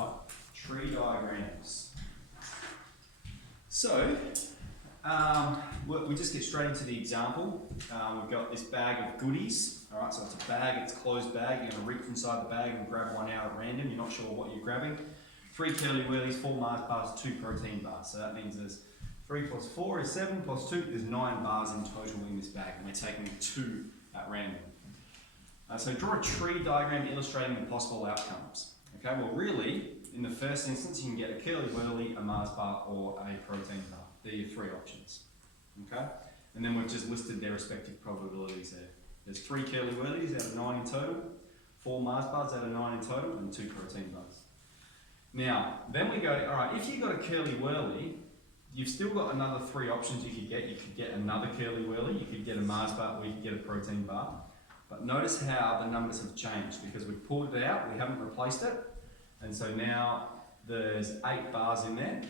Alright, tree diagrams. So, we just get straight into the example. We've got this bag of goodies. Alright, so it's a bag, it's a closed bag. You're going to reach inside the bag and grab one out at random. You're not sure what you're grabbing. 3 curly whirlies, 4 Mars bars, 2 protein bars. So that means there's 3 plus 4 is 7 plus 2. There's 9 bars in total in this bag, and we're taking 2 at random. So draw a tree diagram illustrating the possible outcomes. Okay, well really, in the first instance, you can get a curly whirly, a Mars bar, or a protein bar. They're your 3 options. Okay, and then we've just listed their respective probabilities there. There's 3 curly whirlies out of 9 in total, 4 Mars bars out of 9 in total, and 2 protein bars. Now, then we go, alright, if you've got a curly whirly, you've still got another 3 options you could get. You could get another curly whirly, you could get a Mars bar, or you could get a protein bar. But notice how the numbers have changed because we've pulled it out, we haven't replaced it. And so now there's 8 bars in there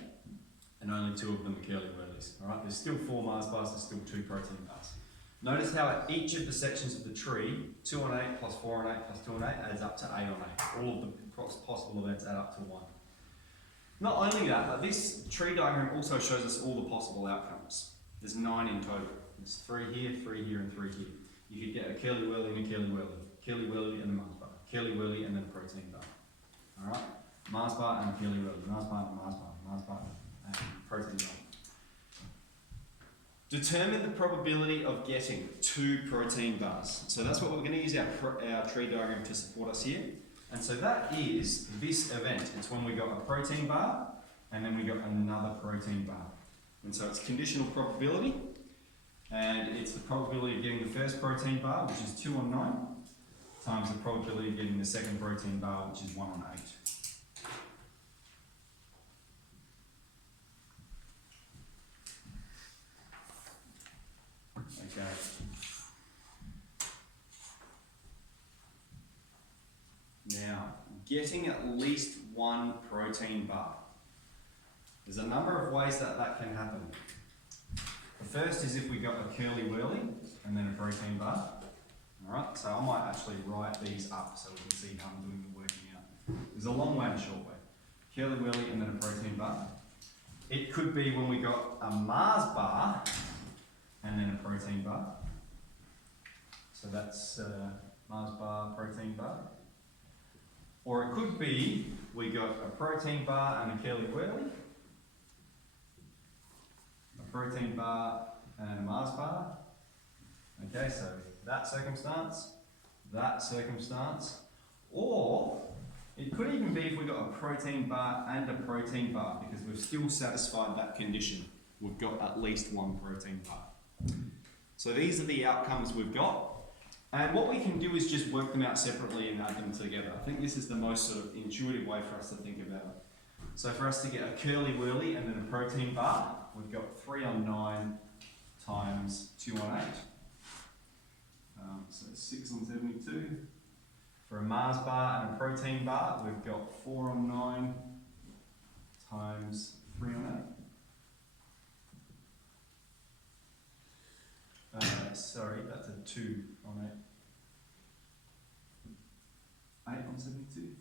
and only 2 of them are curly whirlies. Alright, there's still 4 Mars bars, there's still 2 protein bars. Notice how at each of the sections of the tree, 2 on 8 plus 4 on 8 plus 2 on 8 adds up to 8 on 8. All of the possible events add up to 1. Not only that, but this tree diagram also shows us all the possible outcomes. There's 9 in total. There's 3 here, and 3 here. You could get a curly whirly and a curly whirly and a Mars bar, curly whirly and then a protein bar. Alright? Mars bar and a curly whirly, Mars bar and Mars bar, Mars bar and protein bar. Determine the probability of getting 2 protein bars. So that's what we're going to use our tree diagram to support us here. And so that is this event. It's when we got a protein bar and then we got another protein bar. And so it's conditional probability. And it's the probability of getting the first protein bar, which is 2 on 9, times the probability of getting the second protein bar, which is 1 on 8. Okay. Now, getting at least 1 protein bar. There's a number of ways that can happen. The first is if we got a curly whirly and then a protein bar. Alright, so I might actually write these up so we can see how I'm doing the working out. There's a long way and a short way. Curly whirly and then a protein bar. It could be when we got a Mars bar and then a protein bar. So that's Mars bar, protein bar. Or it could be we got a protein bar and a curly whirly, a protein bar and a Mars bar. Okay, so that circumstance, or it could even be if we got a protein bar and a protein bar because we've still satisfied that condition. We've got at least 1 protein bar. So these are the outcomes we've got. And what we can do is just work them out separately and add them together. I think this is the most sort of intuitive way for us to think about it. So for us to get a curly whirly and then a protein bar, we've got 3 on 9 times 2 on 8. So 6 on 72. For a Mars bar and a protein bar, we've got 4 on 9 times 3 on 8. Sorry, that's a 2 on 8. 8 on 72.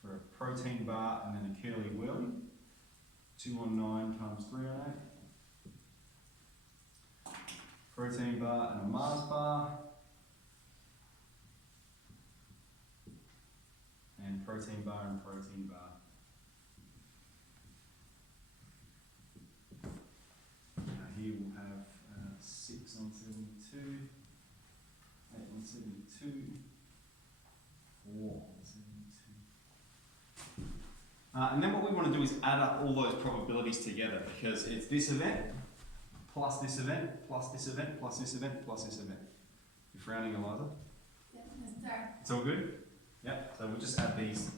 For a protein bar and then a curly whirly, 2 on 9 times 3 on 8. Protein bar and a Mars bar. And protein bar and protein bar. Now here we'll have 6 on 72, 8 on 72, 4 on 72. And then what we want to do is add up all those probabilities together because it's this event, plus this event, plus this event, plus this event, plus this event. You're frowning, Eliza? Yeah, yes, sir. It's all good? Yep, so we'll just add these,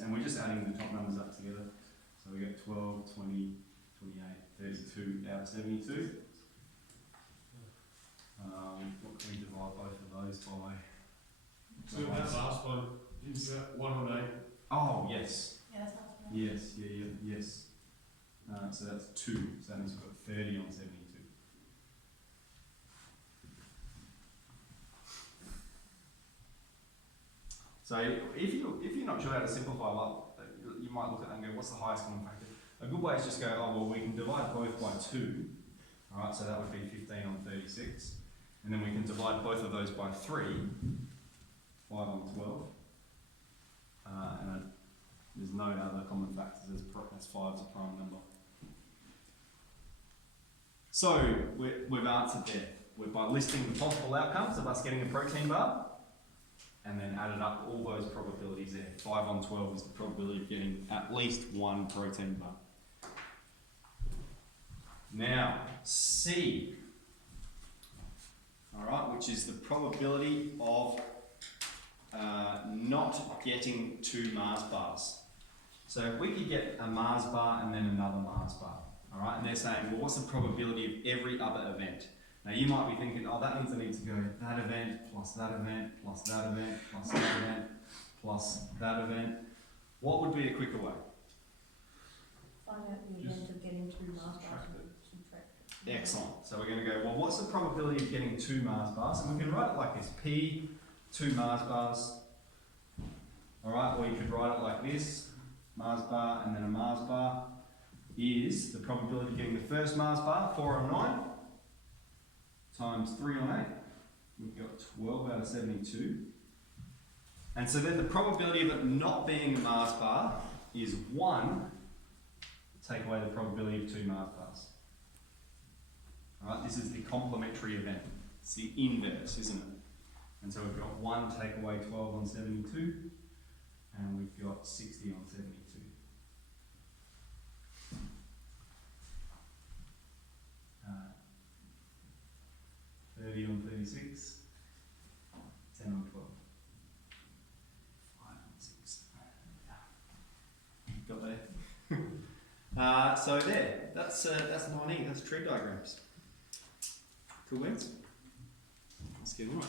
and we're just adding the top numbers up together. So we get 12, 20, 28, 32 out of 72. What can we divide both of those by? So that last one, is that 1 on 8? Oh, yes. Yeah, that's not bad. Yes, yes. So that's 2, so that means we've got 30 on 72. So if you're not sure how to simplify, well, you might look at that and go, what's the highest common factor? A good way is just go, oh, well, we can divide both by 2. Alright, so that would be 15 on 36. And then we can divide both of those by 3, 5 on 12. There's no other common factors as 5's a prime number. So, we've answered there. We're by listing the possible outcomes of us getting a protein bar, and then added up all those probabilities there. 5 on 12 is the probability of getting at least one protein bar. Now, C, alright, which is the probability of not getting 2 Mars bars. So if we could get a Mars bar and then another Mars bar, alright, and they're saying, well, what's the probability of every other event? Now you might be thinking, oh, that means I need to go that event, plus that event, plus that event, plus that event, plus that event. What would be a quicker way? Find out the event of getting 2 Mars bars and subtract it. Excellent. So we're going to go, well, what's the probability of getting 2 Mars bars? And we can write it like this, P, 2 Mars bars. Alright, or you could write it like this, Mars bar and then a Mars bar is the probability of getting the first Mars bar, 4 on 9, times 3 on 8. We've got 12 out of 72. And so then the probability of it not being a Mars bar is 1, take away the probability of 2 Mars bars. Alright, this is the complementary event. It's the inverse, isn't it? And so we've got 1 take away 12 on 72, and we've got 60 on 72. 30 on 36, 10 on 12, 5 on 6. Got there? So there, that's 9E, that's tree diagrams. Cool, Wins? Let's get on it.